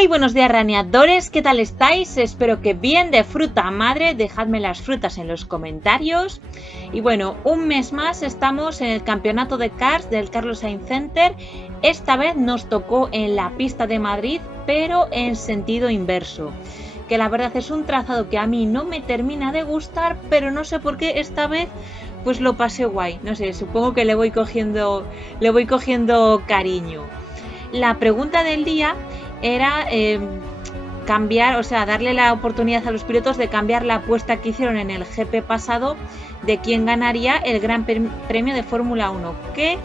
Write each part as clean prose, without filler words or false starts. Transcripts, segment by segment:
Muy buenos días, raneadores, ¿qué tal estáis? Espero que bien, de fruta madre, dejadme las frutas en los comentarios. Y bueno, un mes más estamos en el campeonato de karts del Carlos Sainz Center. Esta vez nos tocó en la pista de Madrid, pero en sentido inverso. Que la verdad es un trazado que a mí no me termina de gustar, pero no sé por qué esta vez pues lo pasé guay. No sé, supongo que le voy cogiendo cariño. La pregunta del día era cambiar, o sea, darle la oportunidad a los pilotos de cambiar la apuesta que hicieron en el GP pasado de quién ganaría el Gran Premio de Fórmula 1, que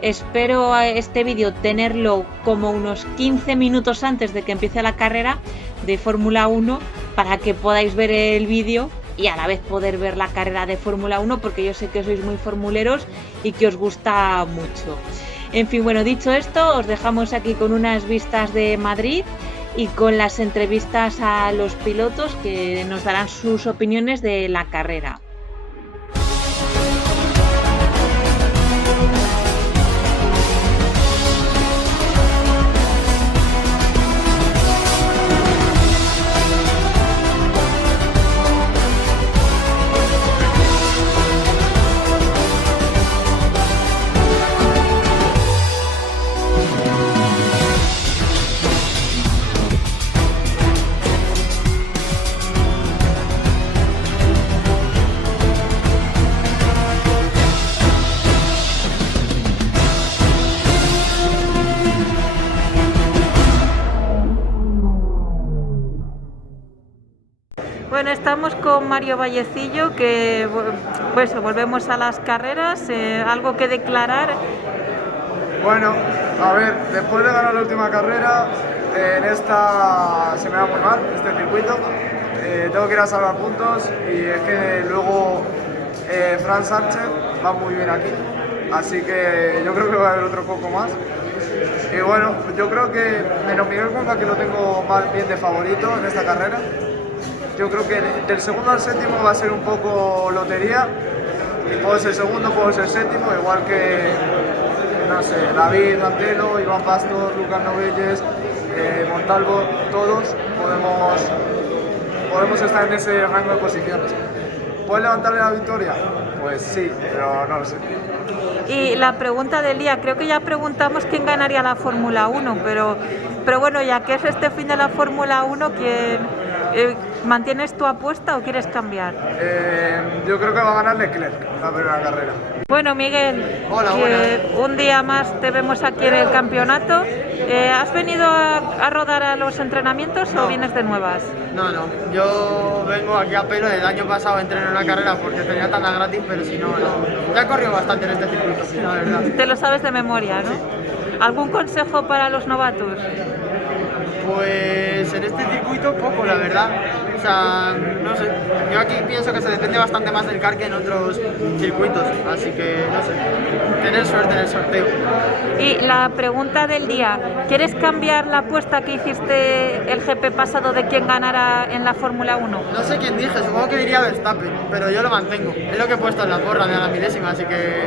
espero este vídeo tenerlo como unos 15 minutos antes de que empiece la carrera de Fórmula 1 para que podáis ver el vídeo y a la vez poder ver la carrera de Fórmula 1, porque yo sé que sois muy formuleros y que os gusta mucho. En fin, bueno, dicho esto, os dejamos aquí con unas vistas de Madrid y con las entrevistas a los pilotos que nos darán sus opiniones de la carrera. Bueno, estamos con Mario Vallecillo, que pues volvemos a las carreras, algo que declarar. Bueno, a ver, después de ganar la última carrera, en esta se me da muy mal, este circuito, tengo que ir a salvar puntos y es que luego Fran Sánchez va muy bien aquí, así que yo creo que va a haber otro poco más. Y bueno, yo creo que menos Miguel Cuenca, que lo tengo más bien de favorito en esta carrera. Yo creo que del segundo al séptimo va a ser un poco lotería, y puedo ser segundo, puedo ser séptimo, igual que, no sé, David Antelo, Iván Pastor, Lucas Novelles, Montalvo, todos podemos estar en ese rango de posiciones. ¿Puedes levantarle la victoria? Pues sí, pero no lo sé. Y la pregunta del día, creo que ya preguntamos quién ganaría la Fórmula 1, pero bueno, ya que es este fin de la Fórmula 1, ¿mantienes tu apuesta o quieres cambiar? Yo creo que va a ganar Leclerc la primera carrera. Bueno, Miguel, hola, un día más te vemos aquí en el campeonato. ¿Has venido a rodar a los entrenamientos o vienes de nuevas? No, yo vengo aquí a pelo. El año pasado entrené una carrera porque tenía tanda gratis, pero si no. Ya he corrido bastante en este circuito, la verdad. Te lo sabes de memoria, ¿no? Sí. ¿Algún consejo para los novatos? Pues en este circuito poco, la verdad. O sea, no sé, yo aquí pienso que se depende bastante más del kart que en otros circuitos, así que no sé, tener suerte en el sorteo. Y la pregunta del día, ¿quieres cambiar la apuesta que hiciste el GP pasado de quién ganara en la Fórmula 1? No sé quién dije, supongo que diría Verstappen, pero yo lo mantengo. Es lo que he puesto en la porra de a la milésima, así que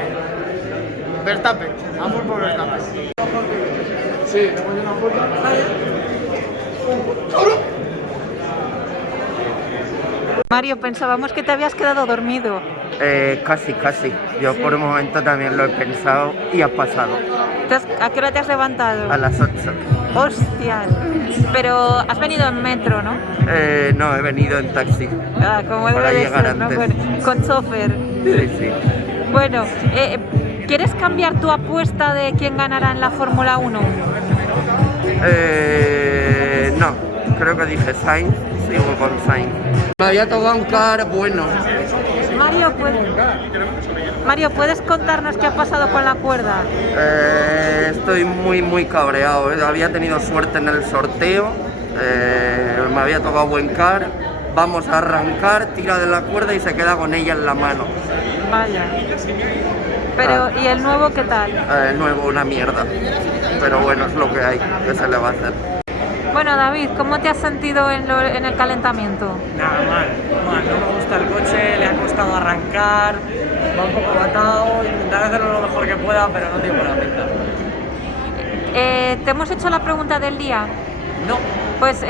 Verstappen, amor por Verstappen. Sí, ¿te pones una foto? Mario, pensábamos que te habías quedado dormido. Casi. Yo por un momento también lo he pensado y ha pasado. Entonces, ¿a qué hora te has levantado? A las 8. ¡Hostias! Pero has venido en metro, ¿no? No, he venido en taxi. Como para debe de llegar ser, ¿no? antes. Bueno, con chofer. Sí. Bueno, ¿quieres cambiar tu apuesta de quién ganará en la Fórmula 1? No, creo que dije Sainz, sigo con Sainz. Me había tocado un car bueno. Mario, ¿puedes contarnos qué ha pasado con la cuerda? Estoy muy cabreado. Había tenido suerte en el sorteo, me había tocado buen car. Vamos a arrancar, tira de la cuerda y se queda con ella en la mano. Vaya. Pero, ¿y el nuevo qué tal? El nuevo una mierda. Pero bueno, es lo que hay, ¿qué se le va a hacer? Bueno, David, ¿cómo te has sentido en el calentamiento? Nada, mal, no me gusta el coche, le ha costado arrancar, va un poco atado, intentaré hacerlo lo mejor que pueda, pero no tiene buena pinta. ¿Te hemos hecho la pregunta del día? No. Pues,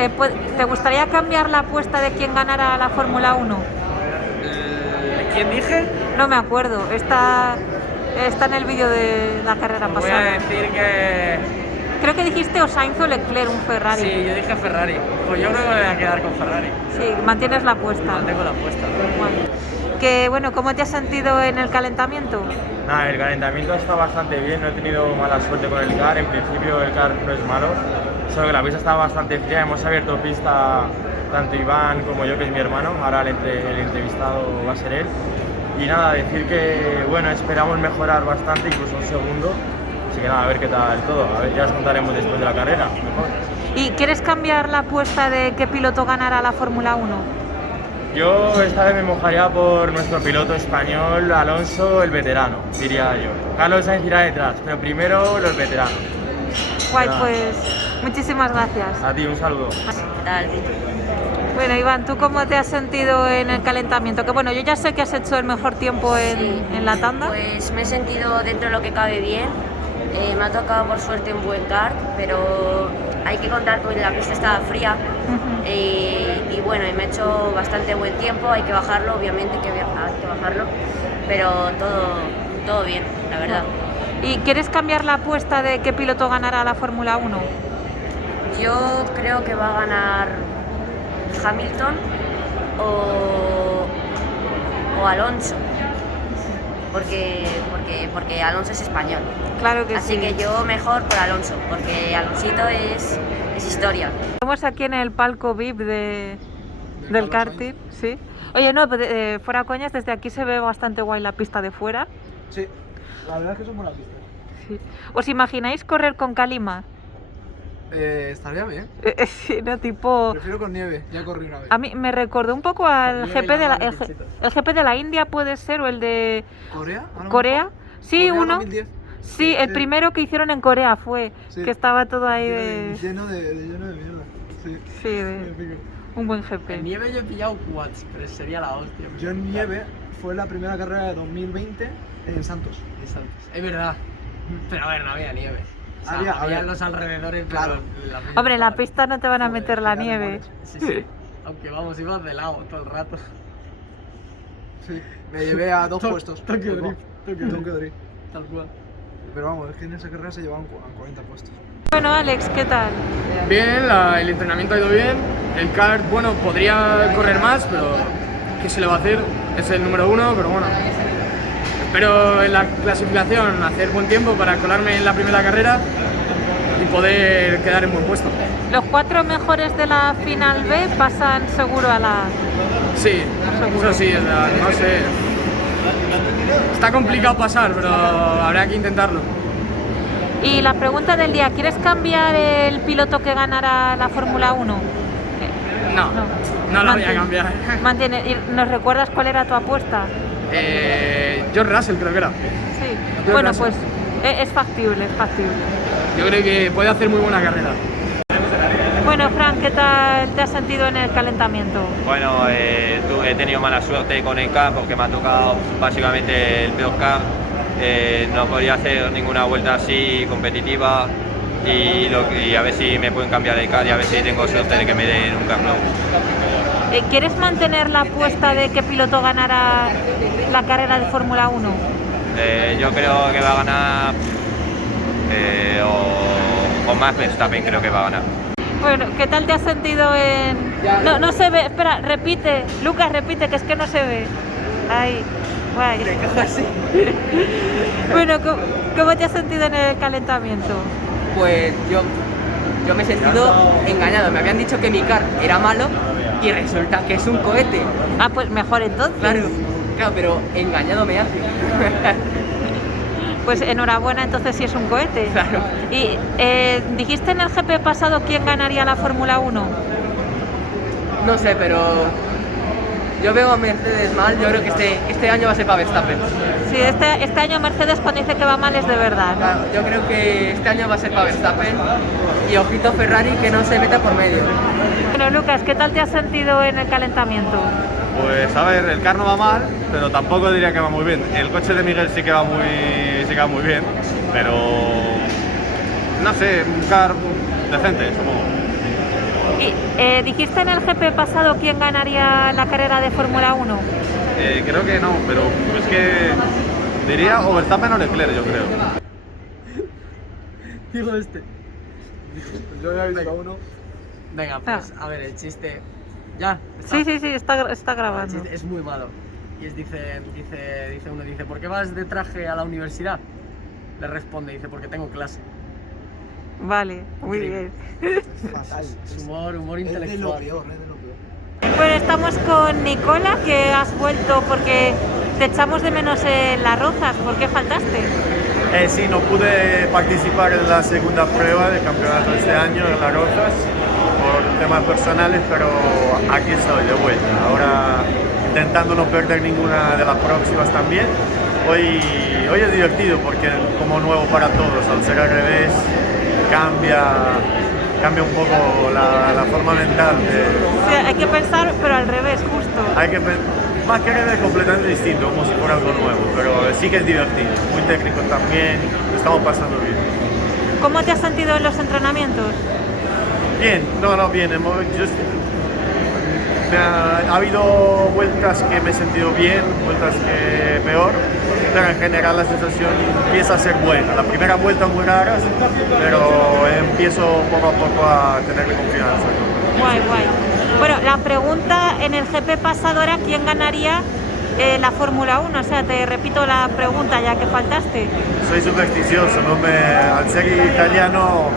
¿te gustaría cambiar la apuesta de quién ganara la Fórmula 1? ¿Quién dije? No me acuerdo, está en el vídeo de la carrera Voy a pasada. decir que... Creo que dijiste o Sainz o Leclerc, un Ferrari. Sí, yo dije Ferrari. Pues yo creo que me voy a quedar con Ferrari. Sí, mantienes la apuesta. Mantengo la apuesta. Bueno, ¿cómo te has sentido en el calentamiento? Nada, el calentamiento está bastante bien, no he tenido mala suerte con el car, en principio el car no es malo, solo que la pista está bastante fría, hemos abierto pista tanto Iván como yo, que es mi hermano, ahora el entrevistado va a ser él. Y nada, decir que bueno, esperamos mejorar bastante, incluso un segundo, así que nada, a ver qué tal todo, a ver, ya os contaremos después de la carrera, mejor. ¿Y quieres cambiar la apuesta de qué piloto ganará la Fórmula 1? Yo esta vez me mojaría por nuestro piloto español, Alonso, el veterano, diría yo. Carlos Sainz irá detrás, pero primero los veteranos. Guay, Nada. pues muchísimas gracias. A ti, un saludo. Bueno, Iván, ¿tú cómo te has sentido en el calentamiento? Que bueno, yo ya sé que has hecho el mejor tiempo en la tanda. Pues me he sentido dentro de lo que cabe bien. Me ha tocado por suerte un buen kart, pero hay que contar que la pista estaba fría. Y bueno, me he hecho bastante buen tiempo, hay que bajarlo, obviamente que hay que bajarlo, pero todo bien, la verdad. ¿Y quieres cambiar la apuesta de qué piloto ganará la Fórmula 1? Yo creo que va a ganar Hamilton o Alonso, porque Alonso es español. Claro que Así sí. que yo mejor por Alonso, porque Alonsito es historia. Estamos aquí en el palco VIP del karting, sí. Oye, no, fuera coñas, desde aquí se ve bastante guay la pista de fuera. Sí, la verdad es que es una buena pista. Sí. ¿Os imagináis correr con Kalima? Estaría bien. Sí, no, tipo... Prefiero con nieve, ya corrí una vez. A mí me recordó un poco al GP el GP de la India, puede ser, o el de ¿Corea? ¿A lo Corea. mejor? Sí, ¿Corea uno. 2010? Sí, el primero que hicieron en Corea fue, Sí. que estaba todo ahí de... Lleno de mierda. Sí. Sí, de un buen GP. En nieve yo he pillado quads, pero sería la hostia. Yo en nieve fue la primera carrera de 2020 en Santos. Es verdad. Pero a ver, no había nieve. O sea, Había había los alrededores, Claro. pero la Hombre, en la pista... pista no te van a meter la nieve. Sí, sí. Aunque vamos, ibas de lado todo el rato. Sí, me llevé a dos To- puestos. Tokyo Drift, Tokyo Drift. Tal cual. Pero vamos, es que en esa carrera se llevaban 40 puestos. Bueno, Alex, ¿qué tal? Bien, el entrenamiento ha ido bien. El kart, bueno, podría correr más, pero ¿qué se le va a hacer? Es el número 1, pero bueno. Espero en la clasificación hacer buen tiempo para colarme en la primera carrera y poder quedar en buen puesto. Los 4 mejores de la final B pasan seguro a la... Sí, eso sí, no sé. Está complicado pasar, pero habrá que intentarlo. Y la pregunta del día, ¿quieres cambiar el piloto que ganará la Fórmula 1? No lo voy a cambiar. Mantiene. ¿Y nos recuerdas cuál era tu apuesta? George Russell creo que era. Sí. George Bueno, Russell. pues es factible, es factible. Yo creo que puede hacer muy buena carrera. Bueno, Fran, ¿qué tal te has sentido en el calentamiento? Bueno, he tenido mala suerte con el car porque me ha tocado básicamente el peor car. No podía hacer ninguna vuelta así competitiva y a ver si me pueden cambiar el car y a ver si tengo suerte de que me den un car nuevo. ¿Quieres mantener la apuesta de qué piloto ganará la carrera de Fórmula 1? Yo creo que va a ganar o Max Verstappen, creo que va a ganar. Bueno, ¿qué tal te has sentido en...? No se ve, espera, repite, Lucas, repite, que es que no se ve. Ahí, guay. Bueno, ¿cómo te has sentido en el calentamiento? Pues yo me he sentido engañado. Me habían dicho que mi car era malo y resulta que es un cohete. Ah, pues mejor entonces. Claro, pero engañado me hace. Pues enhorabuena, entonces si es un cohete. Claro. Y dijiste en el GP pasado quién ganaría la Fórmula 1. No sé, pero yo veo a Mercedes mal. Yo creo que este año va a ser para Verstappen. Sí, este año Mercedes cuando dice que va mal es de verdad, ¿no? Claro, yo creo que este año va a ser para Verstappen y ojito Ferrari que no se meta por medio. Bueno, Lucas, ¿qué tal te has sentido en el calentamiento? Pues a ver, el car no va mal, pero tampoco diría que va muy bien. El coche de Miguel sí que va muy bien, pero no sé, un car decente, supongo. Y, ¿dijiste en el GP pasado quién ganaría la carrera de Fórmula 1? Creo que no, pero es que diría o Verstappen o Leclerc, yo creo. Digo este. Yo ya he visto uno. Venga, pues a ver, el chiste. ¿Ya? Sí, está grabando. El chiste es muy malo. Y dice uno, ¿por qué vas de traje a la universidad? Le responde, dice, porque tengo clase. Vale, muy bien. Fatal. Es humor intelectual. Es de lo peor, es de lo peor. Bueno, estamos con Nicola, que has vuelto porque te echamos de menos en Las Rozas. ¿Por qué faltaste? Sí, no pude participar en la segunda prueba del campeonato de este año en Las Rozas por temas personales, pero aquí estoy de vuelta. Ahora intentando no perder ninguna de las próximas también. Hoy es divertido porque como nuevo para todos, al ser al revés cambia un poco la forma mental de... Sí, hay que pensar, pero al revés, justo. Más que revés, completamente distinto, como si fuera algo nuevo, pero sí que es divertido, muy técnico también, lo estamos pasando bien. ¿Cómo te has sentido en los entrenamientos? Bien, bien, ha habido vueltas que me he sentido bien, vueltas que peor, pero en general la sensación empieza a ser buena. La primera vuelta muy rara, pero empiezo poco a poco a tenerle confianza. Guay. Bueno, la pregunta en el GP pasado era quién ganaría la Fórmula 1, o sea, te repito la pregunta ya que faltaste. Soy supersticioso, al ser italiano...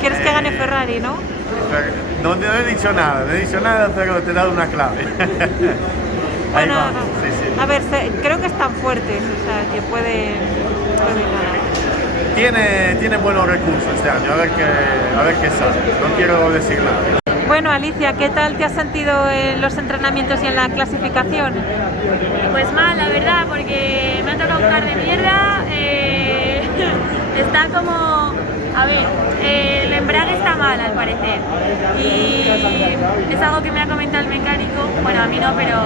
¿Quieres que gane Ferrari, no? No he dicho nada, pero te he dado una clave. Ahí Bueno, vamos, sí. A ver, creo que están fuertes, o sea, que puede ganar. Tiene buenos recursos este año, a ver qué sale. No quiero decir nada. Bueno, Alicia, ¿qué tal te has sentido en los entrenamientos y en la clasificación? Pues mal, la verdad, porque me ha tocado un car de mierda. Está como... A ver, el embrague está mal al parecer y es algo que me ha comentado el mecánico, bueno a mí no, pero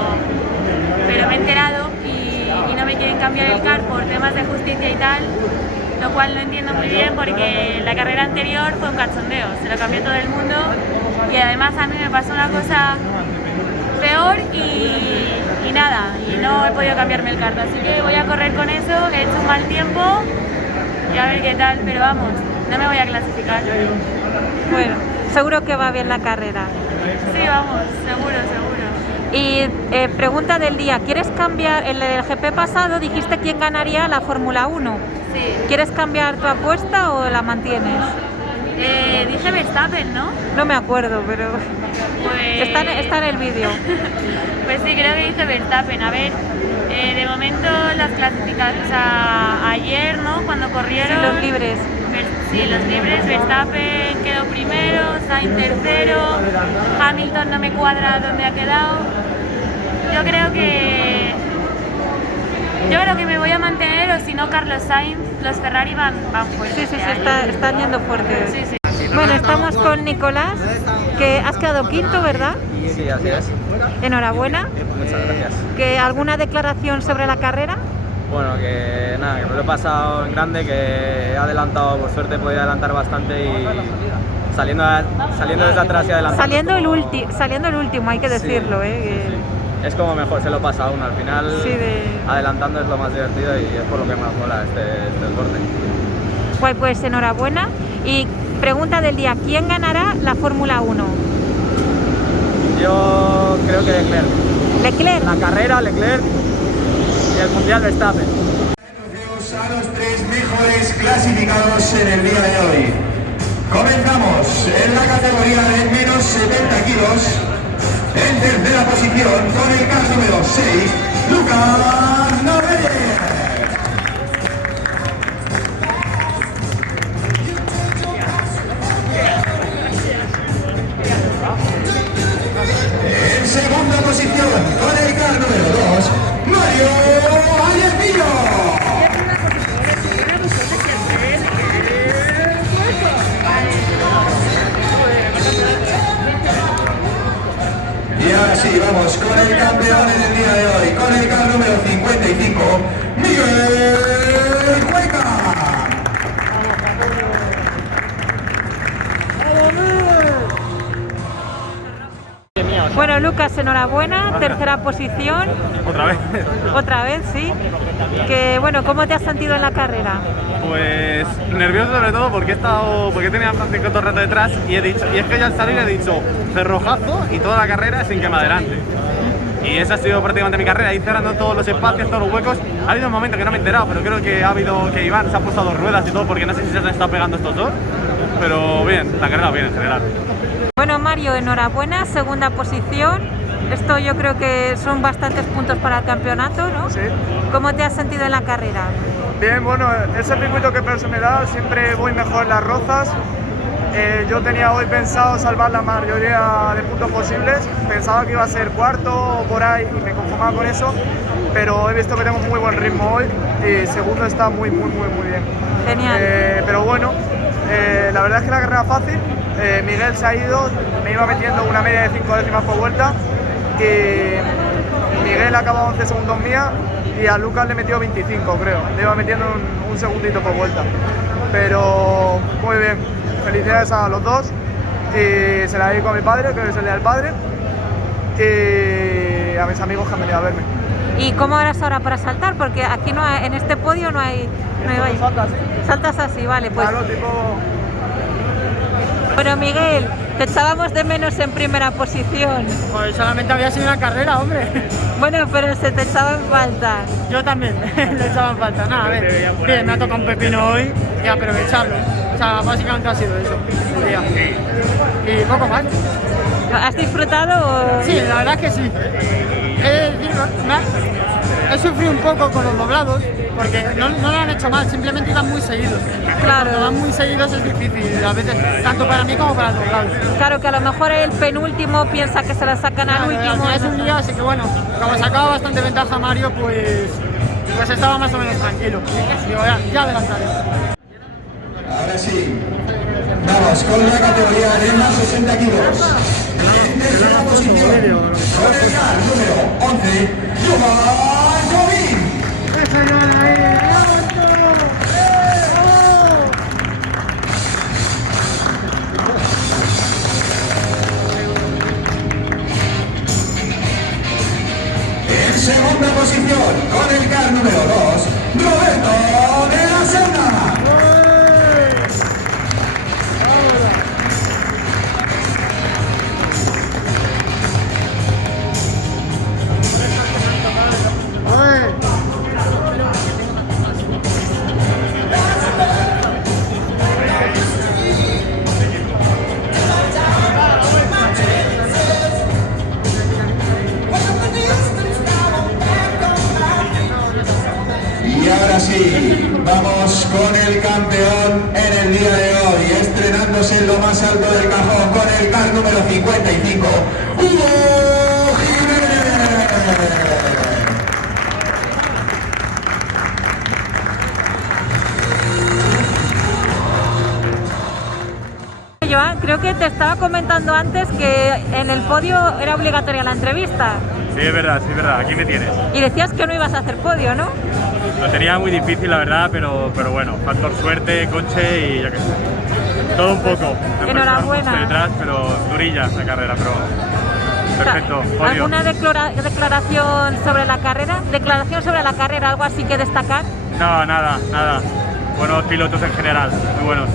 me he enterado y no me quieren cambiar el car por temas de justicia y tal, lo cual no entiendo muy bien porque la carrera anterior fue un cachondeo, se lo cambió todo el mundo y además a mí me pasó una cosa peor y nada, y no he podido cambiarme el car, así que voy a correr con eso, he hecho un mal tiempo y a ver qué tal, pero vamos. No me voy a clasificar. Bueno, seguro que va bien la carrera. Sí, vamos, seguro. Y pregunta del día, ¿quieres cambiar? En el GP pasado dijiste quién ganaría la Fórmula 1. Sí. ¿Quieres cambiar tu apuesta o la mantienes? Dije Verstappen, ¿no? No me acuerdo, pero pues... está en el vídeo. Pues sí, creo que dije Verstappen. A ver, de momento las clasificaciones, o sea, ayer, ¿no? Cuando corrieron... Sí, los libres. Sí, los libres, Verstappen quedó primero, Sainz tercero, Hamilton no me cuadra dónde ha quedado. Yo creo que me voy a mantener, o si no Carlos Sainz, los Ferrari van fuertes. Sí, están yendo fuerte. Sí. Bueno, estamos con Nicolás, que has quedado quinto, ¿verdad? Sí, así es. Enhorabuena. Muchas gracias. ¿Alguna declaración sobre la carrera? Bueno, que nada, que me lo he pasado en grande, que he adelantado, por suerte he podido adelantar bastante y saliendo desde atrás y adelantando. Saliendo el último, hay que decirlo, sí. Es como mejor se lo pasa a uno, al final adelantando es lo más divertido y es por lo que más mola este deporte. Pues enhorabuena. Y pregunta del día, ¿quién ganará la Fórmula 1? Yo creo que Leclerc. ¿Leclerc? La carrera, Leclerc. Y el Mundial Verstappen. A los 3 mejores clasificados en el día de hoy. Comenzamos en la categoría de menos 70 kilos. En tercera posición con el car número 6, Lucas Nogueira. En segunda posición con el car número 2, Mario Vallecillo. Y ahora sí, vamos con el campeón en el día de hoy, con Bueno, Lucas, enhorabuena, tercera posición. Otra vez. Otra vez, sí. Que bueno, ¿cómo te has sentido en la carrera? Pues nervioso sobre todo porque tenía a Francisco todo el rato detrás y es que ya al salir he dicho cerrojazo y toda la carrera sin que me adelante. Y esa ha sido prácticamente mi carrera, ahí cerrando todos los espacios, todos los huecos. Ha habido un momento que no me he enterado, pero creo que ha habido que Iván se ha puesto a 2 ruedas y todo, porque no sé si se han estado pegando estos dos. Pero bien, la carrera bien en general. Bueno, Mario, enhorabuena, segunda posición. Esto yo creo que son bastantes puntos para el campeonato, ¿no? Sí. ¿Cómo te has sentido en la carrera? Bien, bueno, es el circuito que peor se me da, siempre voy mejor en las rozas. Yo tenía hoy pensado salvar la mayoría de puntos posibles, pensaba que iba a ser cuarto o por ahí y me conformaba con eso, pero he visto que tengo muy buen ritmo hoy y segundo está muy bien. Genial. Pero bueno, la verdad es que la carrera fácil, Miguel se ha ido, me iba metiendo una media de 5 décimas por vuelta y Miguel acaba 11 segundos mía y a Lucas le metió 25 creo, le iba metiendo un segundito por vuelta, pero muy bien. Felicidades a los dos y se la dedico a mi padre, que es el día del padre, y a mis amigos que han venido a verme. ¿Y cómo harás ahora para saltar? Porque aquí no hay, en este podio no hay saltas, ¿sí? Saltas así, vale, pues. Claro, tipo... Bueno, Miguel, te echábamos de menos en primera posición. Pues solamente había sido una carrera, hombre. Bueno, pero se te echaba en falta. Yo también, le echaba en falta. Nada, a ver, bien, me ha tocado un pepino hoy y aprovecharlo. O sea, básicamente ha sido eso, el día. Y poco más. ¿Has disfrutado o...? Sí, la verdad que sí. He sufrido un poco con los doblados, porque no lo han hecho mal, simplemente iban muy seguidos. Claro. Cuando van muy seguidos es difícil, a veces, tanto para mí como para el doblado. Claro, que a lo mejor el penúltimo piensa que se la sacan al último. Es un día, así que bueno, como sacaba bastante ventaja Mario, pues estaba más o menos tranquilo. Digo, ya adelantaré. Ahora sí, vamos con la categoría de más 60 kilos. En tercera posición, con el car número 11, Yuval Gobin. En segunda posición, con el car número 2, Roberto de la Serna. Y ahora sí, vamos con el campeón en el día de hoy, estrenándose en lo más alto del cajón con el car número 55, Hugo Jiménez. Joan, creo que te estaba comentando antes que en el podio era obligatoria la entrevista. Sí, es verdad, aquí me tienes. Y decías que no ibas a hacer podio, ¿no? Lo tenía muy difícil, la verdad, pero bueno, factor suerte, coche y ya que sé. Todo un poco. Enhorabuena. Detrás, pero durilla la carrera, pero perfecto. Podio. ¿Alguna declaración sobre la carrera? ¿Declaración sobre la carrera, algo así que destacar? No, nada. Buenos pilotos en general, muy buenos.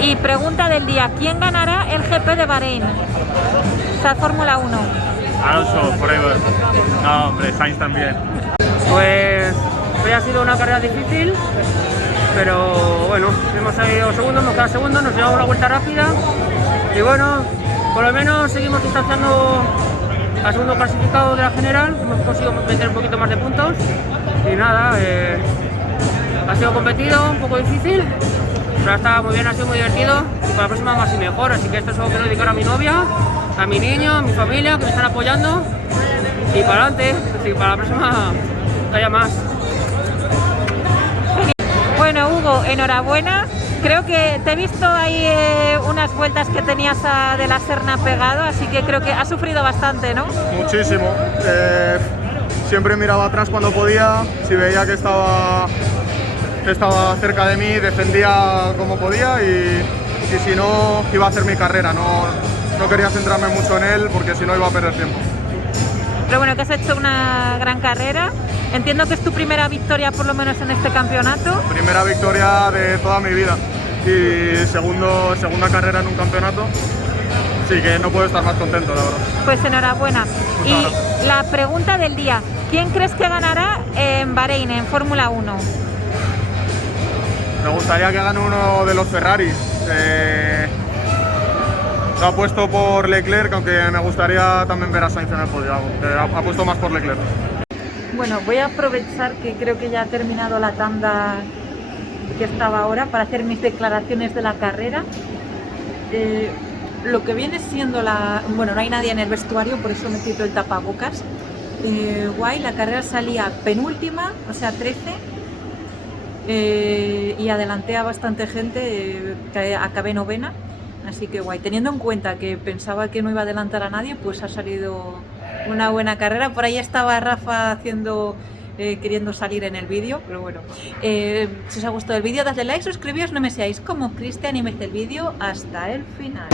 Y pregunta del día, ¿quién ganará el GP de Bahrein? O sea, Fórmula 1. Alonso, forever. No, hombre, Sainz también. Pues hoy ha sido una carrera difícil, pero bueno, hemos salido segundos, hemos quedado segundos, nos llevamos la vuelta rápida y bueno, por lo menos seguimos distanciando al segundo clasificado de la general, hemos conseguido meter un poquito más de puntos y nada, ha sido competido, un poco difícil, pero ha estado muy bien, ha sido muy divertido y para la próxima más y mejor, así que esto es algo que quiero dedicar a mi novia, a mi niño, a mi familia que me están apoyando y para adelante, así que para la próxima que haya más. Bueno, Hugo, enhorabuena. Creo que te he visto ahí unas vueltas que tenías de la Serna pegado, así que creo que has sufrido bastante, ¿no? Muchísimo. Siempre miraba atrás cuando podía, si veía que estaba cerca de mí, defendía como podía y si no, iba a hacer mi carrera. no quería centrarme mucho en él porque si no iba a perder tiempo. Pero bueno, que has hecho una gran carrera. Entiendo que es tu primera victoria por lo menos en este campeonato. Primera victoria de toda mi vida y segunda carrera en un campeonato. Sí que no puedo estar más contento, la verdad. Pues enhorabuena. Muchas gracias. La pregunta del día, ¿quién crees que ganará en Bahrein, en Fórmula 1? Me gustaría que gane uno de los Ferraris. Lo ha puesto por Leclerc, aunque me gustaría también ver a Sainz en el podio. Ha puesto más por Leclerc. Bueno, voy a aprovechar que creo que ya ha terminado la tanda que estaba ahora para hacer mis declaraciones de la carrera. Lo que viene siendo bueno, no hay nadie en el vestuario, por eso me quito el tapabocas. Guay, la carrera salía penúltima, o sea 13, y adelanté a bastante gente, que acabé novena, así que guay. Teniendo en cuenta que pensaba que no iba a adelantar a nadie, pues ha salido una buena carrera. Por ahí estaba Rafa queriendo salir en el vídeo, pero bueno. Si os ha gustado el vídeo, dadle like, suscribíos, no me seáis como Cristian y me hice el vídeo hasta el final.